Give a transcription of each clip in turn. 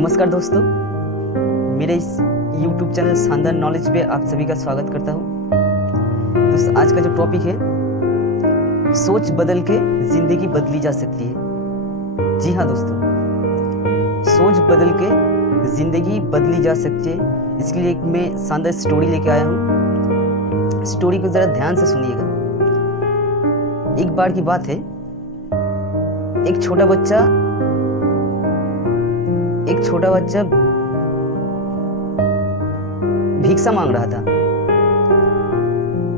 नमस्कार दोस्तों, मेरे इस YouTube चैनल शानदार नॉलेज पे आप सभी का स्वागत करता हूँ। दोस्तों, आज का जो टॉपिक है, सोच बदल के जिंदगी बदली जा सकती है। जी हाँ दोस्तों, सोच बदल के जिंदगी बदली जा सकती है। इसके लिए एक मैं शानदार स्टोरी लेके आया हूँ। स्टोरी को जरा ध्यान से सुनिएगा। एक बार की बात है, एक छोटा बच्चा भिक्षा मांग रहा था।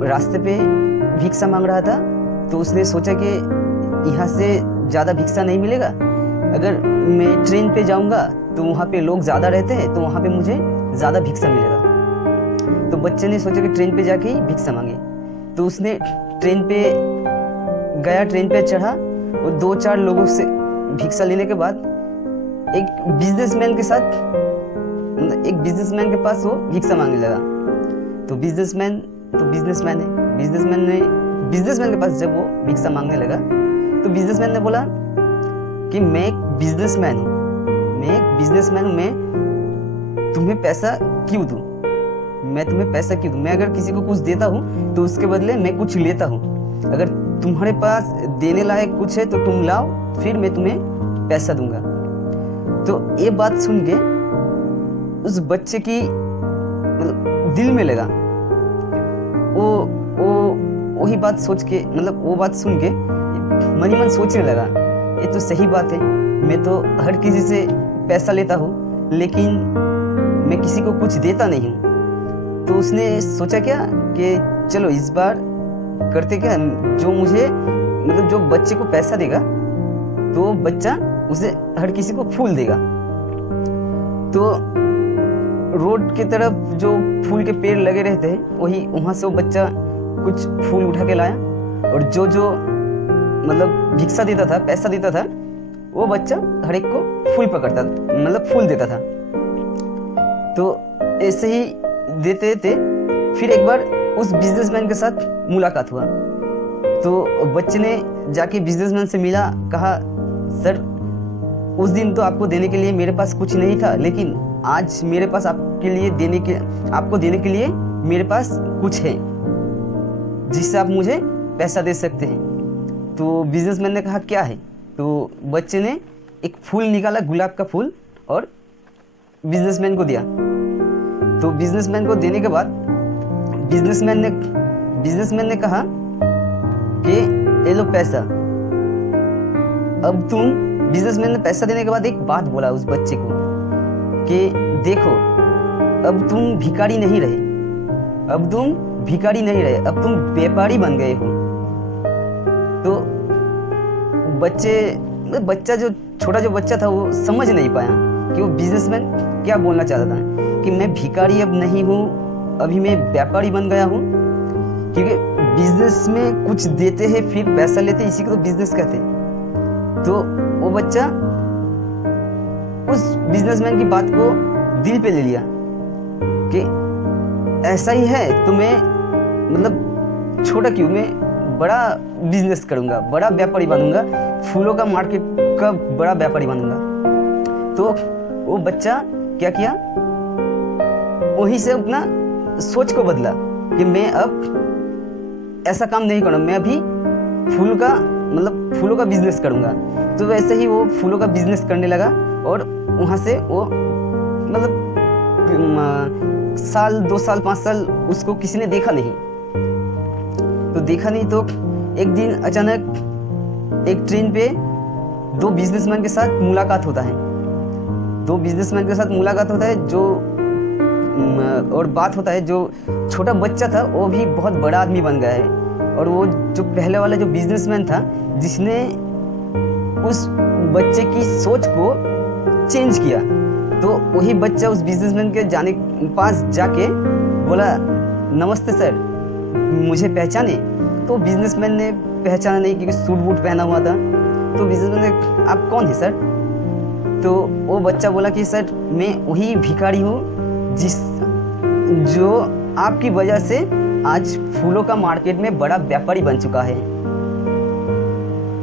रास्ते पे भिक्षा मांग रहा था, तो उसने सोचा कि यहाँ से ज़्यादा भिक्षा नहीं मिलेगा। अगर मैं ट्रेन पे जाऊँगा तो वहाँ पे लोग ज़्यादा रहते हैं, तो वहाँ पे मुझे ज़्यादा भिक्षा मिलेगा। तो बच्चे ने सोचा कि ट्रेन पे जाके ही भिक्षा मांगे। तो उसने ट्रेन पे गया, ट्रेन पे चढ़ा और 2-4 लोगों से भिक्षा लेने के बाद एक बिजनेसमैन के पास वो भिक्षा मांगने लगा। तो बिजनेसमैन है। बिजनेसमैन के पास जब वो भिक्षा मांगने लगा, तो बिजनेसमैन ने बोला कि मैं एक बिजनेसमैन हूँ, मैं तुम्हें पैसा क्यों दूँ? मैं अगर किसी को कुछ देता हूँ तो उसके बदले मैं कुछ लेता हूँ। अगर तुम्हारे पास देने लायक कुछ है तो तुम लाओ, फिर मैं तुम्हें पैसा दूंगा। तो ये बात सुन के उस बच्चे की मतलब दिल में लगा। वही बात सोच के वो बात सुन के मन ही मन सोचने लगा, ये तो सही बात है। मैं तो हर किसी से पैसा लेता हूँ, लेकिन मैं किसी को कुछ देता नहीं हूँ। तो उसने सोचा क्या कि चलो इस बार करते क्या, जो बच्चे को पैसा देगा तो बच्चा उसे हर किसी को फूल देगा। तो रोड की तरफ जो फूल के पेड़ लगे रहते हैं, वहाँ से वो बच्चा कुछ फूल उठा के लाया, और जो भिक्षा देता था, पैसा देता था, वो बच्चा हर एक को फूल देता था। तो ऐसे ही देते फिर एक बार उस बिजनेसमैन के साथ मुलाकात हुआ। तो बच्चे ने जाके बिजनेसमैन से मिला, कहा सर, उस दिन तो आपको देने के लिए मेरे पास कुछ नहीं था, लेकिन आज मेरे पास आपको देने के लिए मेरे पास कुछ है, जिससे आप मुझे पैसा दे सकते हैं। तो बिजनेसमैन ने कहा क्या है? तो बच्चे ने एक फूल निकाला, गुलाब का फूल, और बिजनेसमैन को दिया। तो बिजनेसमैन को देने के बाद बिजनेसमैन ने कहा कि ये लो पैसा। अब बिजनेसमैन ने पैसा देने के बाद एक बात बोला उस बच्चे को कि देखो, अब तुम भिखारी नहीं रहे, अब तुम व्यापारी बन गए हो। तो छोटा जो बच्चा था, वो समझ नहीं पाया कि वो बिजनेसमैन क्या बोलना चाहता था, कि मैं भिखारी अब नहीं हूँ, अभी मैं व्यापारी बन गया हूँ। क्योंकि बिजनेस में कुछ देते हैं फिर पैसा लेते हैं, इसी को तो बिजनेस कहते हैं। तो वो बच्चा उस बिजनेसमैन की बात को दिल पे ले लिया कि ऐसा ही है तो मैं छोटा क्यों, मैं बड़ा बिजनेस करूंगा, बड़ा व्यापारी बनूंगा, फूलों का मार्केट का बड़ा व्यापारी बनूंगा। तो वो बच्चा क्या किया, वहीं से अपना सोच को बदला कि मैं अब ऐसा काम नहीं करूँगा, मैं अभी फूलों का बिजनेस करूँगा। तो वैसे ही वो फूलों का बिजनेस करने लगा, और वहाँ से वो साल 2 साल 5 साल उसको किसी ने देखा नहीं। तो एक दिन अचानक एक ट्रेन पे 2 बिजनेसमैन के साथ मुलाकात होता है। और बात होता है, जो छोटा बच्चा था वो भी बहुत बड़ा आदमी बन गया है, और वो जो पहले वाला जो बिजनेसमैन था, जिसने उस बच्चे की सोच को चेंज किया, तो वही बच्चा उस बिजनेसमैन के पास जाके बोला, नमस्ते सर, मुझे पहचाने? तो बिजनेसमैन ने पहचाना नहीं, क्योंकि सूट बूट पहना हुआ था। तो बिजनेसमैन ने, आप कौन है सर? तो वो बच्चा बोला कि सर, मैं वही भिखारी हूँ जो आपकी वजह से आज फूलों का मार्केट में बड़ा व्यापारी बन चुका है,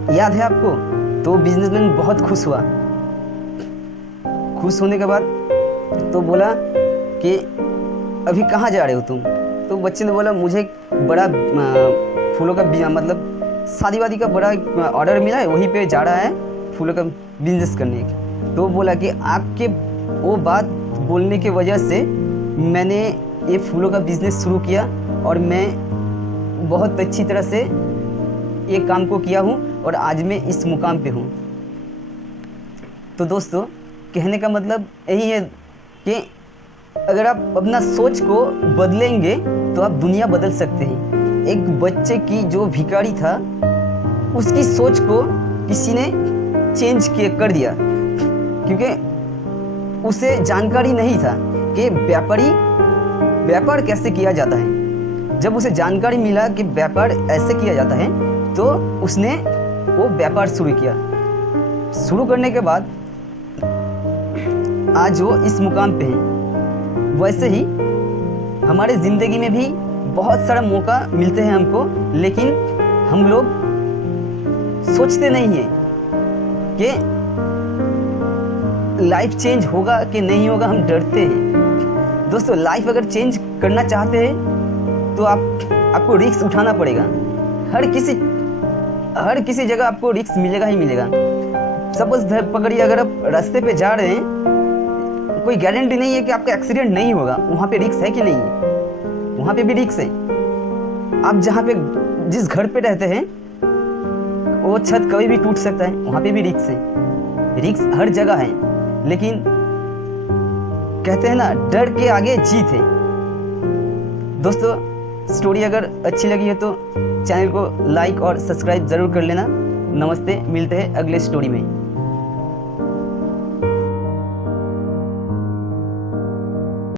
याद है आपको? तो बिजनेसमैन बहुत खुश हुआ। खुश होने के बाद तो बोला कि अभी कहाँ जा रहे हो तुम? तो बच्चे ने बोला मुझे बड़ा फूलों का मतलब शादी वादी का बड़ा ऑर्डर मिला है, वहीं पे जा रहा है फूलों का बिजनेस करने की। तो बोला कि आपके वो बात बोलने की वजह से मैंने ये फूलों का बिजनेस शुरू किया और मैं बहुत अच्छी तरह से ये काम को किया हूँ और आज मैं इस मुकाम पे हूँ। तो दोस्तों, कहने का मतलब यही है कि अगर आप अपना सोच को बदलेंगे तो आप दुनिया बदल सकते हैं। एक बच्चे की जो भिखारी था उसकी सोच को किसी ने चेंज कर दिया, क्योंकि उसे जानकारी नहीं था कि व्यापार कैसे किया जाता है। जब उसे जानकारी मिला कि व्यापार ऐसे किया जाता है तो उसने वो व्यापार शुरू किया। शुरू करने के बाद आज वो इस मुकाम पे है। वैसे ही हमारे ज़िंदगी में भी बहुत सारा मौका मिलते हैं हमको, लेकिन हम लोग सोचते नहीं हैं कि लाइफ चेंज होगा कि नहीं होगा, हम डरते हैं। दोस्तों, लाइफ अगर चेंज करना चाहते हैं तो आपको रिस्क उठाना पड़ेगा। हर किसी जगह आपको रिस्क मिलेगा ही मिलेगा। सपोज पकड़िए, अगर आप रास्ते पे जा रहे हैं, कोई गारंटी नहीं है कि आपका एक्सीडेंट नहीं होगा। वहाँ पे रिस्क है कि नहीं है? वहाँ पे भी रिस्क है। आप जहाँ पे जिस घर पे रहते हैं वो छत कभी भी टूट सकता है, वहाँ पे भी रिस्क है। रिस्क हर जगह है, लेकिन कहते हैं ना, डर के आगे जीत है। दोस्तों, स्टोरी अगर अच्छी लगी है तो चैनल को लाइक और सब्सक्राइब ज़रूर कर लेना। नमस्ते, मिलते हैं अगले स्टोरी में।